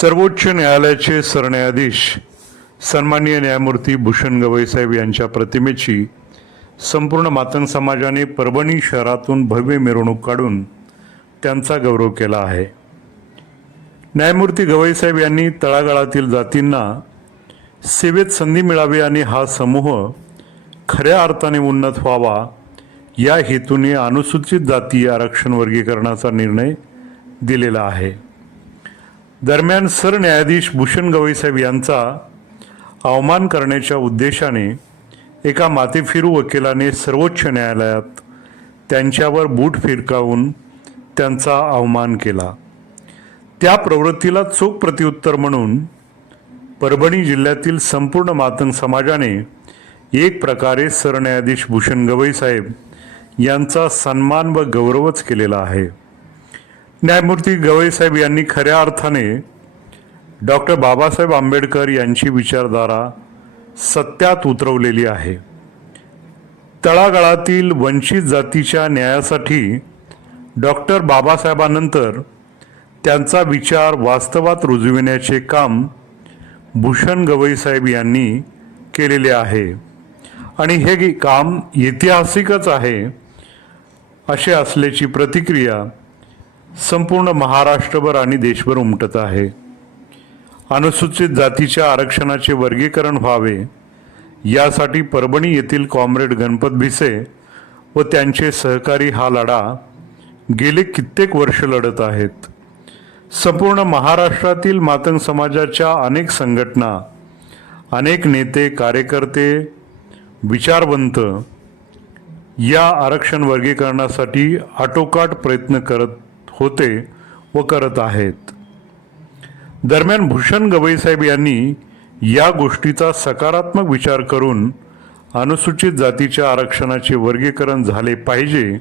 सर्वोच्च न्यायालयाचे सरन्यायाधीश सन्माननीय न्यायमूर्ती भूषण गवई साहेब यांच्या प्रतिमेची संपूर्ण मातंग समाजाने परभणी शहरातून भव्य मिरवणूक काढून त्यांचा गौरव केला आहे. न्यायमूर्ती गवई साहेब यांनी तळागाळातील जातींना सेवेत संधी मिळावी आणि हा समूह खऱ्या अर्थाने उन्नत व्हावा या हेतूने अनुसूचित जाती आरक्षण वर्गीकरणाचा निर्णय दिलेला आहे. दरम्यान सरन्यायाधीश भूषण गवई साहेब यांचा अवमान करण्याच्या उद्देशाने एका मातेफिरू वकिलाने सर्वोच्च न्यायालयात त्यांच्यावर बूट फिरकावून त्यांचा अवमान केला. त्या प्रवृत्तीला चोख प्रत्युत्तर म्हणून परभणी जिल्ह्यातील संपूर्ण मातंग समाजाने एक प्रकारे सरन्यायाधीश भूषण गवई साहेब यांचा सन्मान व गौरवच केलेला आहे. न्यायमूर्ती गवई साहेब यांनी खऱ्या अर्थाने डॉक्टर बाबासाहेब आंबेडकर यांची विचारधारा सत्यात उतरवलेली आहे. तळागाळातील वंचित जातीच्या न्यायासाठी डॉक्टर बाबासाहेबांनंतर त्यांचा विचार वास्तवात रुजविण्याचे काम भूषण गवई साहेब यांनी केलेले आहे. आणि हे काम ऐतिहासिकच आहे असे असल्याची प्रतिक्रिया संपूर्ण महाराष्ट्रभर आणि देशभर उमटत आहे. अनुसूचित जातीच्या आरक्षणाचे वर्गीकरण व्हावे यासाठी परभणी येथील कॉम्रेड गणपत भिसे व त्यांचे सहकारी हा लढा गेले कित्येक वर्ष लढत आहेत. संपूर्ण महाराष्ट्रातील मातंग समाजाच्या अनेक संघटना अनेक नेते कार्यकर्ते विचारवंत या आरक्षण वर्गीकरणासाठी आटोकाट प्रयत्न करत होते व करत आहेत. दरम्यान भूषण गवई साहेब यांनी या गोष्टीचा सकारात्मक विचार करून अनुसूचित जातीच्या आरक्षणाचे वर्गीकरण झाले पाहिजे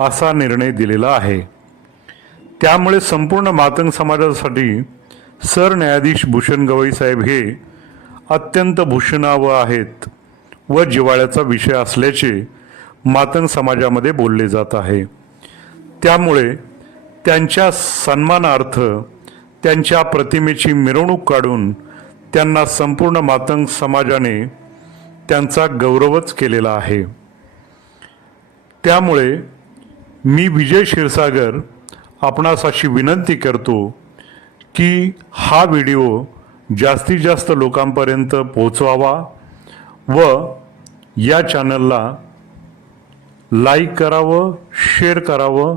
असा निर्णय दिलेला आहे. त्यामुळे संपूर्ण मातंग समाजासाठी सरन्यायाधीश भूषण गवई साहेब हे अत्यंत भूषणावं आहेत व जिव्हाळ्याचा विषय असल्याचे मातंग समाजामध्ये बोलले जात आहे. त्यामुळे त्यांच्या सन्मानार्थ त्यांच्या प्रतिमेची मिरवणूक काढून त्यांना संपूर्ण मातंग समाजाने त्यांचा गौरवच केलेला आहे. त्यामुळे मी विजय क्षीरसागर आपणास अशी विनंती करतो की हा व्हिडिओ जास्तीत जास्त लोकांपर्यंत पोहोचवावा व या चॅनलला लाईक करावं शेअर करावं